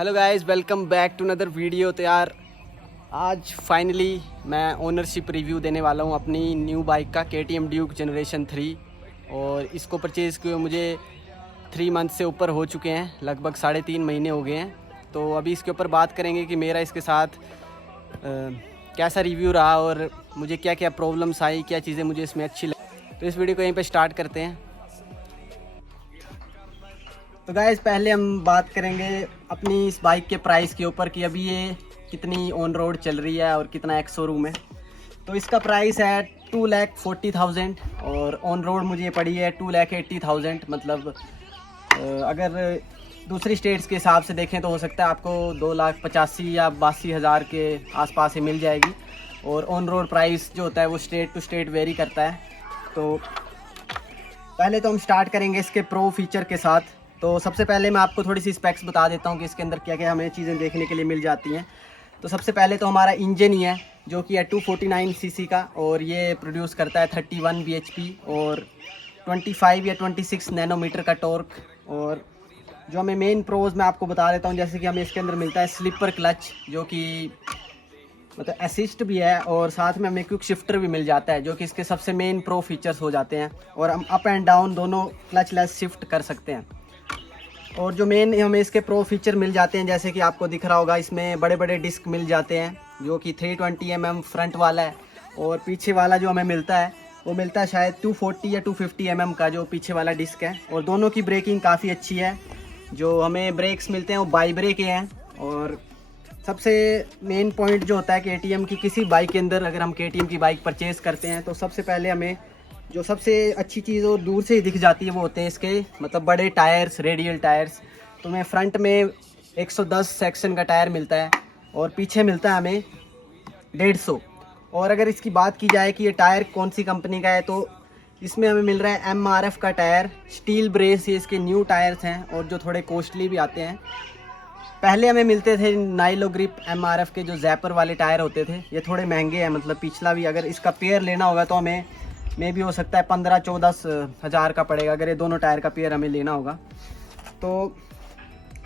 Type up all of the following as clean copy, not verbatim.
Hello guys, welcome back to another video. तो यार आज फाइनली मैं ओनरशिप रिव्यू देने वाला हूँ अपनी न्यू बाइक का KTM ड्यूक जनरेशन 3। और इसको परचेज़ किए मुझे 3 मंथ से ऊपर हो चुके हैं, लगभग 3.5 महीने हो गए हैं। तो अभी इसके ऊपर बात करेंगे कि मेरा इसके साथ कैसा रिव्यू रहा और मुझे क्या क्या प्रॉब्लम्स आई, क्या चीज़ें मुझे इसमें अच्छी लगी। तो इस वीडियो को यहीं पर स्टार्ट करते हैं। तो गाइस पहले हम बात करेंगे अपनी इस बाइक के प्राइस के ऊपर कि अभी ये कितनी ऑन रोड चल रही है और कितना एक्स शोरूम है। तो इसका प्राइस है 2,40,000 और ऑन रोड मुझे ये पड़ी है 2,80,000। मतलब अगर दूसरी स्टेट्स के हिसाब से देखें तो हो सकता है आपको 2,85,000 या 82,000 के आसपास ही मिल जाएगी। और ऑन रोड प्राइस जो होता है वो स्टेट टू स्टेट वेरी करता है। तो पहले तो हम स्टार्ट करेंगे इसके प्रो फीचर के साथ। तो सबसे पहले मैं आपको थोड़ी सी स्पेक्स बता देता हूँ कि इसके अंदर क्या क्या हमें चीज़ें देखने के लिए मिल जाती हैं। तो सबसे पहले तो हमारा इंजन ही है जो कि है 249 सीसी का और ये प्रोड्यूस करता है 31 bhp और 25 या 26 नैनोमीटर का टॉर्क। और जो हमें मेन प्रोज मैं आपको बता देता हूँ, जैसे कि हमें इसके अंदर मिलता है स्लीपर क्लच जो कि मतलब असिस्ट भी है और साथ में हमें क्विक शिफ्टर भी मिल जाता है जो कि इसके सबसे मेन प्रो फीचर्स हो जाते हैं। और हम अप एंड डाउन दोनों क्लच लेस शिफ्ट कर सकते हैं। और जो मेन हमें इसके प्रो फीचर मिल जाते हैं, जैसे कि आपको दिख रहा होगा इसमें बड़े बड़े डिस्क मिल जाते हैं जो कि 320 mm फ्रंट वाला है। और पीछे वाला जो हमें मिलता है वो मिलता है शायद 240 या 250 mm का जो पीछे वाला डिस्क है। और दोनों की ब्रेकिंग काफ़ी अच्छी है। जो हमें ब्रेक्स मिलते हैं वो बाई ब्रेक के हैं। और सबसे मेन पॉइंट जो होता है KTM की किसी बाइक के अंदर, अगर हम KTM की बाइक परचेज़ करते हैं तो सबसे पहले हमें जो सबसे अच्छी चीज़ और दूर से ही दिख जाती है वो होते हैं इसके मतलब बड़े टायर्स, रेडियल टायर्स। तो हमें फ्रंट में 110 सेक्शन का टायर मिलता है और पीछे मिलता है हमें 150। और अगर इसकी बात की जाए कि ये टायर कौन सी कंपनी का है तो इसमें हमें मिल रहा है MRF का टायर, स्टील ब्रेस। ये इसके न्यू टायर्स हैं और जो थोड़े कॉस्टली भी आते हैं। पहले हमें मिलते थे नाइलो ग्रिप MRF के जो जैपर वाले टायर होते थे, ये थोड़े महंगे हैं। मतलब पिछला भी अगर इसका पेयर लेना होगा तो हमें में भी हो सकता है 15-14 हज़ार का पड़ेगा अगर ये दोनों टायर का पेयर हमें लेना होगा। तो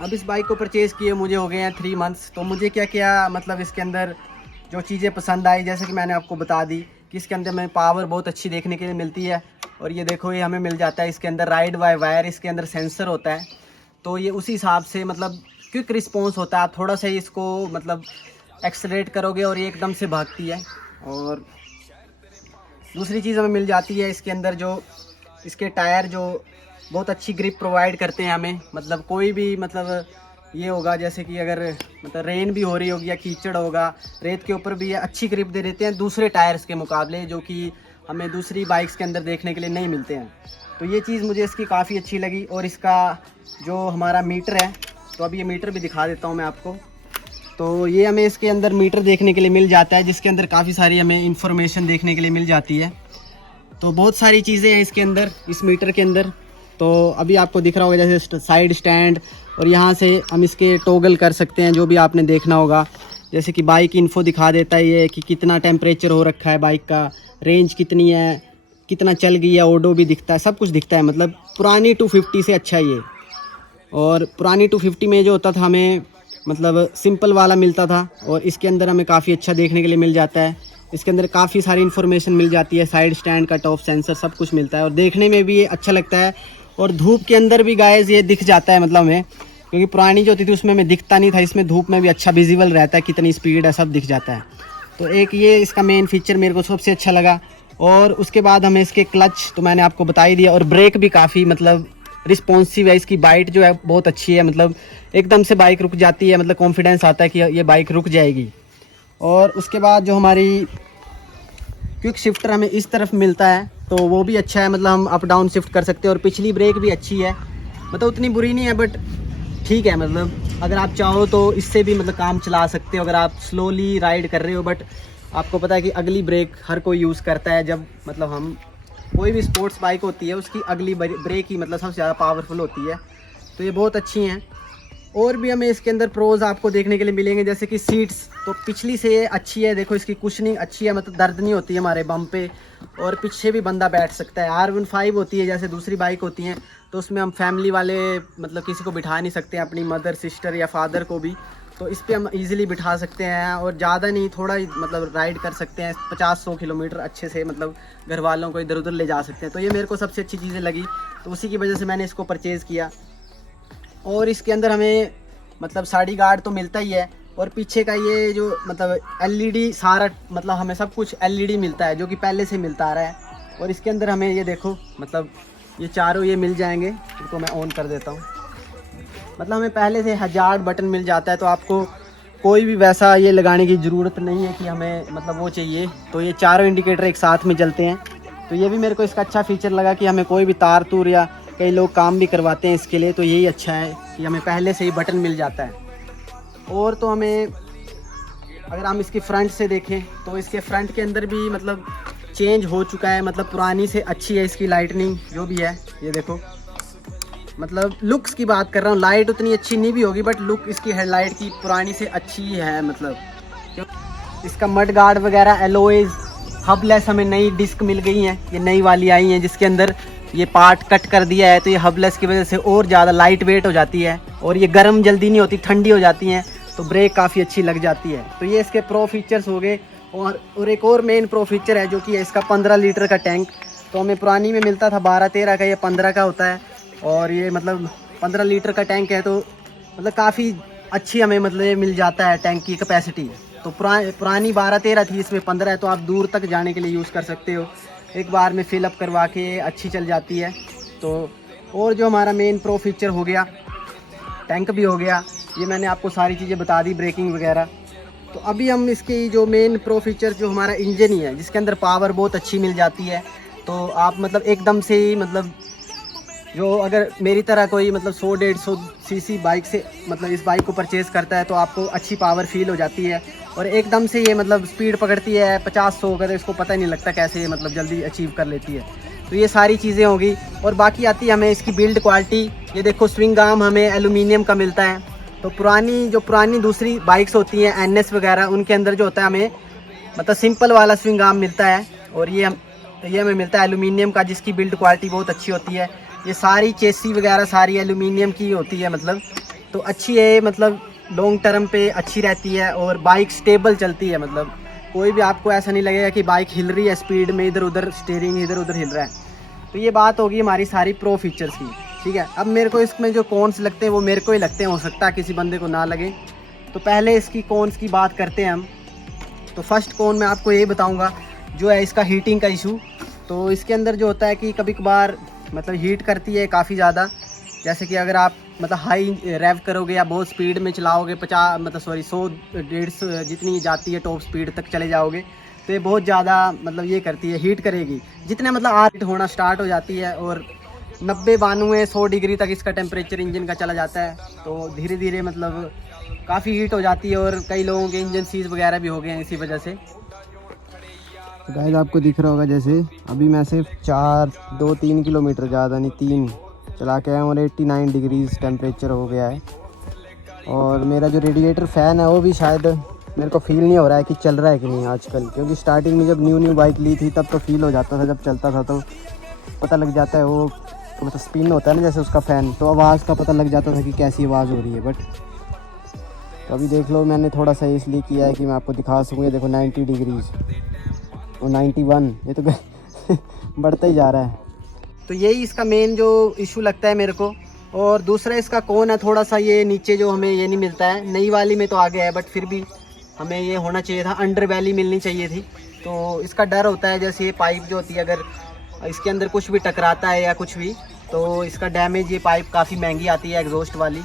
अब इस बाइक को परचेज़ किए मुझे हो गए हैं 3 मंथ्स। तो मुझे क्या क्या मतलब इसके अंदर जो चीज़ें पसंद आई, जैसे कि मैंने आपको बता दी कि इसके अंदर हमें पावर बहुत अच्छी देखने के लिए मिलती है। और ये देखो ये हमें मिल जाता है इसके अंदर राइड बाय वायर, इसके अंदर सेंसर होता है। तो ये उसी हिसाब से मतलब क्विक रिस्पॉन्स होता है। आप थोड़ा सा ही इसको मतलब एक्सेलरेट करोगे और ये एकदम से भागती है। और दूसरी चीज़ हमें मिल जाती है इसके अंदर जो इसके टायर जो बहुत अच्छी ग्रिप प्रोवाइड करते हैं हमें। मतलब कोई भी मतलब ये होगा जैसे कि अगर मतलब रेन भी हो रही होगी या कीचड़ होगा, रेत के ऊपर भी ये अच्छी ग्रिप दे देते हैं दूसरे टायर्स के मुकाबले, जो कि हमें दूसरी बाइक्स के अंदर देखने के लिए नहीं मिलते हैं। तो ये चीज़ मुझे इसकी काफ़ी अच्छी लगी। और इसका जो हमारा मीटर है, तो अभी ये मीटर भी दिखा देता हूँ मैं आपको। तो ये हमें इसके अंदर मीटर देखने के लिए मिल जाता है जिसके अंदर काफ़ी सारी हमें इंफॉर्मेशन देखने के लिए मिल जाती है। तो बहुत सारी चीज़ें हैं इसके अंदर, इस मीटर के अंदर। तो अभी आपको दिख रहा होगा जैसे साइड स्टैंड, और यहाँ से हम इसके टॉगल कर सकते हैं जो भी आपने देखना होगा। जैसे कि बाइक इन्फो दिखा देता है ये कि कितना टेम्परेचर हो रखा है बाइक का, रेंज कितनी है, कितना चल गई है, ओडो भी दिखता है, सब कुछ दिखता है। मतलब पुरानी 250 से अच्छा ये। और पुरानी 250 में जो होता था हमें मतलब सिंपल वाला मिलता था, और इसके अंदर हमें काफ़ी अच्छा देखने के लिए मिल जाता है। इसके अंदर काफ़ी सारी इन्फॉर्मेशन मिल जाती है, साइड स्टैंड का टॉप सेंसर सब कुछ मिलता है और देखने में भी ये अच्छा लगता है। और धूप के अंदर भी गाइस ये दिख जाता है मतलब हमें, क्योंकि पुरानी जो होती थी उसमें हमें दिखता नहीं था, इसमें धूप में भी अच्छा विजिबल रहता है, कितनी स्पीड है सब दिख जाता है। तो एक ये इसका मेन फीचर मेरे को सबसे अच्छा लगा। और उसके बाद हमें इसके क्लच तो मैंने आपको बता ही दिया, और ब्रेक भी काफ़ी मतलब रिस्पॉन्सिव है। इसकी बाइट जो है बहुत अच्छी है, मतलब एकदम से बाइक रुक जाती है, मतलब कॉन्फिडेंस आता है कि ये बाइक रुक जाएगी। और उसके बाद जो हमारी क्विक शिफ्टर हमें इस तरफ मिलता है तो वो भी अच्छा है, मतलब हम अप डाउन शिफ्ट कर सकते हैं। और पिछली ब्रेक भी अच्छी है, मतलब उतनी बुरी नहीं है बट ठीक है। मतलब अगर आप चाहो तो इससे भी मतलब काम चला सकते हो अगर आप स्लोली राइड कर रहे हो। बट आपको पता है कि अगली ब्रेक हर कोई यूज़ करता है। जब मतलब हम कोई भी स्पोर्ट्स बाइक होती है उसकी अगली ब्रेक ही मतलब सबसे ज़्यादा पावरफुल होती है। तो ये बहुत अच्छी हैं। और भी हमें इसके अंदर प्रोज आपको देखने के लिए मिलेंगे, जैसे कि सीट्स तो पिछली से ये अच्छी है, देखो इसकी कुशनिंग अच्छी है, मतलब दर्द नहीं होती है हमारे बम पे, और पीछे भी बंदा बैठ सकता है। R15 होती है जैसे दूसरी बाइक होती हैं, तो उसमें हम फैमिली वाले मतलब किसी को बिठा नहीं सकते हैं, अपनी मदर सिस्टर या फादर को भी, तो इस पर हम इजीली बिठा सकते हैं, और ज़्यादा नहीं थोड़ा ही मतलब राइड कर सकते हैं 50-100 किलोमीटर अच्छे से, मतलब घर वालों को इधर उधर ले जा सकते हैं। तो ये मेरे को सबसे अच्छी चीज़ें लगी, तो उसी की वजह से मैंने इसको परचेज़ किया। और इसके अंदर हमें मतलब साड़ी गार्ड तो मिलता ही है, और पीछे का ये जो मतलब LED सारा मतलब हमें सब कुछ LED मिलता है, जो कि पहले से मिलता आ रहा है। और इसके अंदर हमें ये देखो मतलब ये चारों ये मिल जाएंगे, इनको मैं ऑन कर देता हूँ। मतलब हमें पहले से 1000 बटन मिल जाता है, तो आपको कोई भी वैसा ये लगाने की ज़रूरत नहीं है कि हमें मतलब वो चाहिए। तो ये चारों इंडिकेटर एक साथ में जलते हैं, तो ये भी मेरे को इसका अच्छा फीचर लगा कि हमें कोई भी तार तूर या कई लोग काम भी करवाते हैं इसके लिए, तो यही अच्छा है कि हमें पहले से ही बटन मिल जाता है। और तो हमें अगर हम इसकी फ्रंट से देखें तो इसके फ्रंट के अंदर भी मतलब चेंज हो चुका है, मतलब पुरानी से अच्छी है इसकी लाइटनिंग जो भी है। ये देखो मतलब लुक्स की बात कर रहा हूँ, लाइट उतनी अच्छी नहीं भी होगी, बट लुक इसकी हेडलाइट की पुरानी से अच्छी है। मतलब इसका मड गार्ड वगैरह एलोइज, हबलेस हमें नई डिस्क मिल गई हैं, ये नई वाली आई हैं जिसके अंदर ये पार्ट कट कर दिया है, तो ये हबलेस की वजह से और ज़्यादा लाइट वेट हो जाती है, और ये गर्म जल्दी नहीं होती, ठंडी हो जाती हैं, तो ब्रेक काफ़ी अच्छी लग जाती है। तो ये इसके प्रो फीचर्स हो गए। और एक और मेन प्रो फीचर है जो कि है इसका 15 लीटर का टैंक। तो हमें पुरानी में मिलता था 12-13 का, ये 15 का होता है, और ये मतलब 15 लीटर का टैंक है, तो मतलब काफ़ी अच्छी हमें मतलब ये मिल जाता है टैंक की कैपेसिटी। तो पुरानी 12-13 थी, इसमें 15 है, तो आप दूर तक जाने के लिए यूज़ कर सकते हो, एक बार में फिलअप करवा के अच्छी चल जाती है। तो और जो हमारा मेन प्रो फीचर हो गया, टैंक भी हो गया, ये मैंने आपको सारी चीज़ें बता दी, ब्रेकिंग वगैरह। तो अभी हम इसकी जो मेन प्रो फीचर जो हमारा इंजन ही है, जिसके अंदर पावर बहुत अच्छी मिल जाती है, तो आप मतलब एकदम से ही मतलब जो अगर मेरी तरह कोई मतलब 100-150 सीसी बाइक से मतलब इस बाइक को परचेज़ करता है, तो आपको अच्छी पावर फील हो जाती है, और एकदम से ये मतलब स्पीड पकड़ती है 50-100 का, तो इसको पता नहीं लगता कैसे ये मतलब जल्दी अचीव कर लेती है। तो ये सारी चीज़ें होगी। और बाकी आती है हमें इसकी बिल्ड क्वालिटी। ये देखो स्विंग आर्म हमें एलुमिनियम का मिलता है, तो पुरानी दूसरी बाइक्स होती हैं NS वगैरह, उनके अंदर जो होता है हमें मतलब सिंपल वाला स्विंग आर्म मिलता है, और ये हमें मिलता है एलुमिनियम का, जिसकी बिल्ड क्वालिटी बहुत अच्छी होती है। ये सारी चेसी वगैरह सारी एलुमिनियम की होती है, मतलब तो अच्छी है, मतलब लॉन्ग टर्म पे अच्छी रहती है, और बाइक स्टेबल चलती है। मतलब कोई भी आपको ऐसा नहीं लगेगा कि बाइक हिल रही है स्पीड में, इधर उधर स्टीयरिंग इधर उधर हिल रहा है। तो ये बात होगी हमारी सारी प्रो फीचर्स की, ठीक है। अब मेरे को इसमें जो कॉन्स लगते हैं वो मेरे को ही लगते हैं, हो सकता है किसी बंदे को ना लगे। तो पहले इसकी कॉन्स की बात करते हैं हम। तो फर्स्ट कॉन मैं आपको यही बताऊँगा, जो है इसका हीटिंग का इशू। तो इसके अंदर जो होता है कि कभी कभार मतलब हीट करती है काफ़ी ज़्यादा, जैसे कि अगर आप मतलब हाई रेव करोगे या बहुत स्पीड में चलाओगे, 100-150 जितनी जाती है टॉप स्पीड तक चले जाओगे, तो ये बहुत ज़्यादा मतलब ये करती है, हीट करेगी। जितने मतलब आर्ट होना स्टार्ट हो जाती है, और 90-92-100 डिग्री तक इसका टेम्परेचर इंजन का चला जाता है, तो धीरे धीरे मतलब काफ़ी हीट हो जाती है, और कई लोगों के इंजन सीज वगैरह भी हो गए हैं इसी वजह से। गाइस आपको दिख रहा होगा, जैसे अभी मैं सिर्फ 2-3 किलोमीटर, ज़्यादा नहीं 3 चला के आया हूँ, और 89 डिग्रीज़ टेम्परेचर हो गया है। और मेरा जो रेडिएटर फ़ैन है वो भी शायद मेरे को फील नहीं हो रहा है कि चल रहा है कि नहीं आजकल, क्योंकि स्टार्टिंग में जब न्यू बाइक ली थी तब तो फील हो जाता था, जब चलता था तो पता लग जाता है, वो तो मतलब स्पिन होता है ना जैसे उसका फ़ैन, तो आवाज़ का पता लग जाता था कि कैसी आवाज़ हो रही है। बट तो अभी देख लो, मैंने थोड़ा सा इसलिए किया है कि मैं आपको दिखा सकूँ। ये देखो 90 डिग्रीज़ और 91, ये तो बढ़ता ही जा रहा है। तो यही इसका मेन जो इशू लगता है मेरे को। और दूसरा इसका कौन है, थोड़ा सा ये नीचे जो हमें ये नहीं मिलता है, नई वाली में तो आ गया है, बट फिर भी हमें ये होना चाहिए था, अंडर वैली मिलनी चाहिए थी। तो इसका डर होता है, जैसे ये पाइप जो होती है, अगर इसके अंदर कुछ भी टकराता है या कुछ भी, तो इसका डैमेज, ये पाइप काफ़ी महंगी आती है एग्जॉस्ट वाली,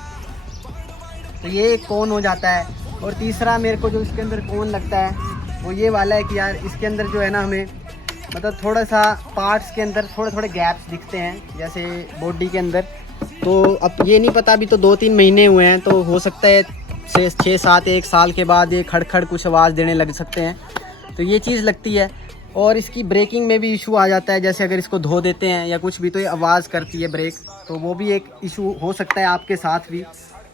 तो ये कौन हो जाता है। और तीसरा मेरे को जो इसके अंदर कौन लगता है वो ये वाला है कि यार इसके अंदर जो है ना, हमें मतलब थोड़ा सा पार्ट्स के अंदर थोड़े गैप्स दिखते हैं, जैसे बॉडी के अंदर। तो अब ये नहीं पता, अभी तो 2-3 महीने हुए हैं, तो हो सकता है 6-7-1 साल के बाद ये खड़ कुछ आवाज़ देने लग सकते हैं, तो ये चीज़ लगती है। और इसकी ब्रेकिंग में भी इशू आ जाता है, जैसे अगर इसको धो देते हैं या कुछ भी, तो ये आवाज़ करती है ब्रेक, तो वो भी एक इशू हो सकता है आपके साथ भी।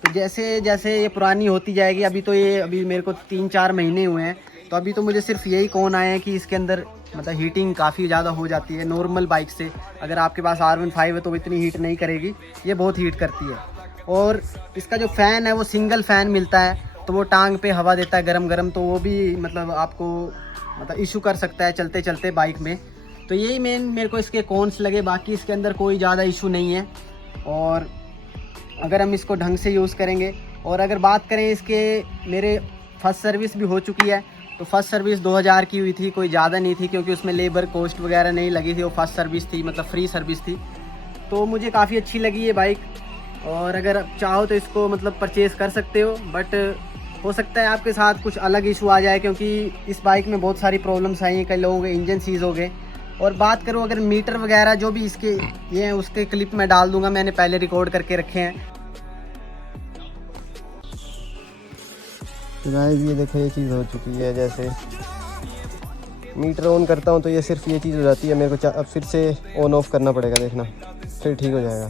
तो जैसे जैसे ये पुरानी होती जाएगी, अभी मेरे को 3-4 महीने हुए हैं, तो अभी तो मुझे सिर्फ यही कौन आए हैं कि इसके अंदर मतलब हीटिंग काफ़ी ज़्यादा हो जाती है नॉर्मल बाइक से। अगर आपके पास R15 है तो इतनी हीट नहीं करेगी, ये बहुत हीट करती है। और इसका जो फ़ैन है वो सिंगल फ़ैन मिलता है, तो वो टांग पे हवा देता है गरम गरम, तो वो भी मतलब आपको मतलब इशू कर सकता है चलते चलते बाइक में। तो यही मेन मेरे को इसके कॉन्स लगे, बाकी इसके अंदर कोई ज़्यादा इशू नहीं है। और अगर हम इसको ढंग से यूज़ करेंगे, और अगर बात करें इसके, मेरे फर्स्ट सर्विस भी हो चुकी है, तो फर्स्ट सर्विस 2000 की हुई थी, कोई ज़्यादा नहीं थी क्योंकि उसमें लेबर कॉस्ट वगैरह नहीं लगी थी, वो फर्स्ट सर्विस थी, मतलब फ्री सर्विस थी। तो मुझे काफ़ी अच्छी लगी ये बाइक, और अगर आप चाहो तो इसको मतलब परचेज़ कर सकते हो, बट हो सकता है आपके साथ कुछ अलग इशू आ जाए, क्योंकि इस बाइक में बहुत सारी प्रॉब्लम्स आई हैं, कई लोगों के इंजन सीज हो गए। और बात करूँ अगर मीटर वगैरह जो भी इसके ये हैं, उसके क्लिप मैं डाल दूँगा, मैंने पहले रिकॉर्ड करके रखे हैं। तो गाइस ये देखो ये चीज़ हो चुकी है, जैसे मीटर ऑन करता हूँ तो ये सिर्फ ये चीज़ हो जाती है, मेरे को अब फिर से ऑन ऑफ करना पड़ेगा, देखना फिर ठीक हो जाएगा।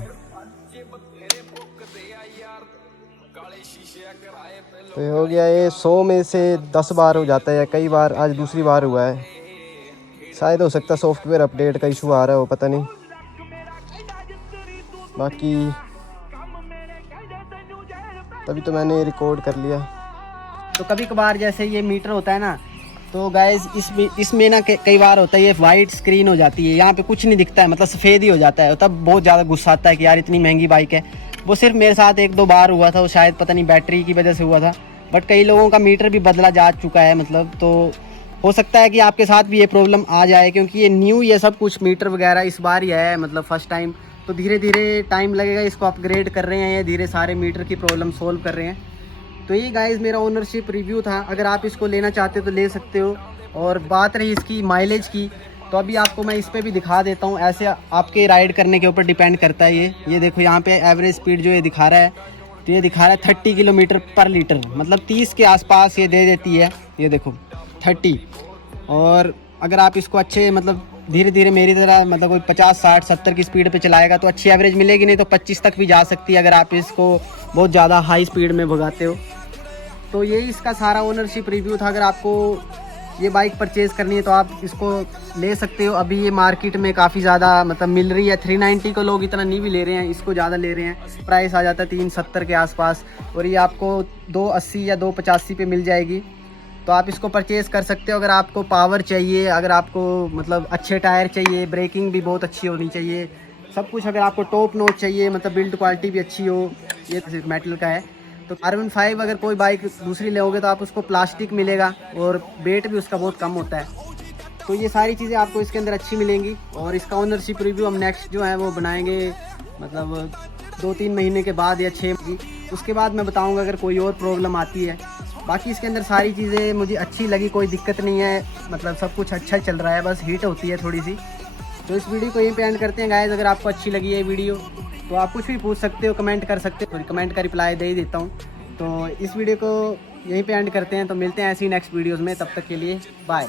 तो ये हो गया, ये 100 में से 10 बार हो जाता है, कई बार आज दूसरी बार हुआ है। शायद हो सकता है सॉफ्टवेयर अपडेट का इशू आ रहा है, वो पता नहीं। बाकी तभी तो मैंने रिकॉर्ड कर लिया। तो कभी कभार जैसे ये मीटर होता है ना, तो गाइस इसमें ना कई बार होता है ये वाइट स्क्रीन हो जाती है, यहाँ पे कुछ नहीं दिखता है, मतलब सफ़ेद ही हो जाता है, तब बहुत ज़्यादा गुस्सा आता है कि यार इतनी महंगी बाइक है। वो सिर्फ मेरे साथ 1-2 बार हुआ था, वो शायद पता नहीं बैटरी की वजह से हुआ था, बट कई लोगों का मीटर भी बदला जा चुका है मतलब। तो हो सकता है कि आपके साथ भी ये प्रॉब्लम आ जाए, क्योंकि ये न्यू ये सब कुछ मीटर वगैरह इस बार ही है, मतलब फर्स्ट टाइम। तो धीरे धीरे टाइम लगेगा, इसको अपग्रेड कर रहे हैं, ये धीरे सारे मीटर की प्रॉब्लम सोल्व कर रहे हैं। तो ये गाइस मेरा ओनरशिप रिव्यू था, अगर आप इसको लेना चाहते हो तो ले सकते हो। और बात रही इसकी माइलेज की, तो अभी आपको मैं इस पर भी दिखा देता हूँ, ऐसे आपके राइड करने के ऊपर डिपेंड करता है। ये देखो यहाँ पे एवरेज स्पीड जो ये दिखा रहा है, तो ये दिखा रहा है 30 किलोमीटर पर लीटर, मतलब 30 के आसपास ये दे देती है, ये देखो 30। और अगर आप इसको अच्छे मतलब धीरे धीरे मेरी तरह मतलब कोई 50, 60, 70 की स्पीड पे चलाएगा तो अच्छी एवरेज मिलेगी, नहीं तो 25 तक भी जा सकती है अगर आप इसको बहुत ज़्यादा हाई स्पीड में भगाते हो। तो यही इसका सारा ओनरशिप रिव्यू था। अगर आपको ये बाइक परचेज़ करनी है तो आप इसको ले सकते हो। अभी ये मार्केट में काफ़ी ज़्यादा मतलब मिल रही है, 390 को लोग इतना नहीं भी ले रहे हैं, इसको ज़्यादा ले रहे हैं, प्राइस आ जाता है 370 के आसपास, और ये आपको 280 या 285 पे मिल जाएगी। तो आप इसको परचेज़ कर सकते हो। अगर आपको पावर चाहिए, अगर आपको मतलब अच्छे टायर चाहिए, ब्रेकिंग भी बहुत अच्छी होनी चाहिए, सब कुछ, अगर आपको टॉप नॉच चाहिए, मतलब बिल्ड क्वालिटी भी अच्छी हो, ये मेटल का है। तो R15 अगर कोई बाइक दूसरी लोगे तो आप उसको प्लास्टिक मिलेगा, और वेट भी उसका बहुत कम होता है। तो ये सारी चीज़ें आपको इसके अंदर अच्छी मिलेंगी। और इसका ओनरशिप रिव्यू हम नेक्स्ट जो है वो बनाएंगे, मतलब 2-3 महीने के बाद या 6 उसके बाद मैं बताऊंगा अगर कोई और प्रॉब्लम आती है। बाकी इसके अंदर सारी चीज़ें मुझे अच्छी लगी, कोई दिक्कत नहीं है, मतलब सब कुछ अच्छा चल रहा है, बस हीट होती है थोड़ी सी। तो इस वीडियो को यहीं पे एंड करते हैं गाइस। अगर आपको अच्छी लगी है वीडियो तो आप कुछ भी पूछ सकते हो, कमेंट कर सकते हो, कमेंट का रिप्लाई दे ही देता हूँ। तो इस वीडियो को यहीं पे एंड करते हैं, तो मिलते हैं ऐसी नेक्स्ट वीडियोज़ में, तब तक के लिए बाय।